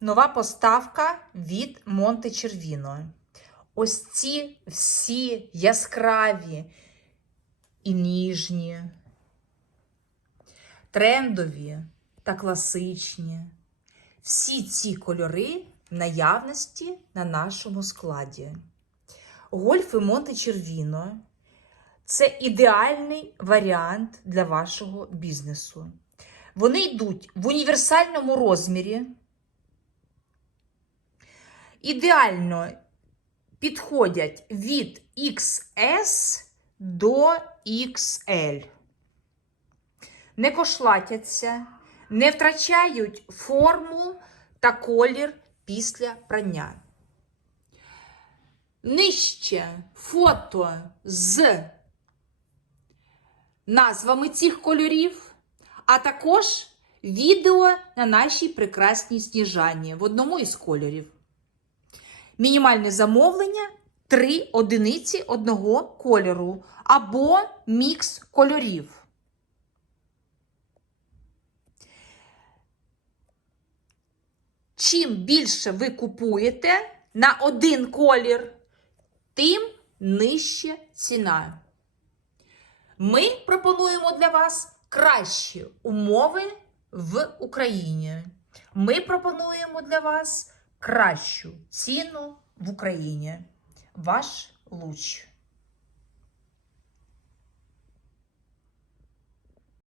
Нова поставка від Монте Червіно. Ось ці всі яскраві і ніжні, трендові та класичні. Всі ці кольори в наявності на нашому складі. Гольфи Монте Червіно це ідеальний варіант для вашого бізнесу. Вони йдуть в універсальному розмірі. Ідеально підходять від XS до XL. Не кошлатяться, не втрачають форму та колір після прання. Нижче фото з назвами цих кольорів, а також відео на нашій прекрасній сніжанні в одному із кольорів. Мінімальне замовлення 3 одиниці одного кольору або мікс кольорів. Чим більше ви купуєте на один колір, тим нижче ціна. Ми пропонуємо для вас кращі умови в Україні. Ми пропонуємо для вас кращу ціну в Україні. Ваш луч.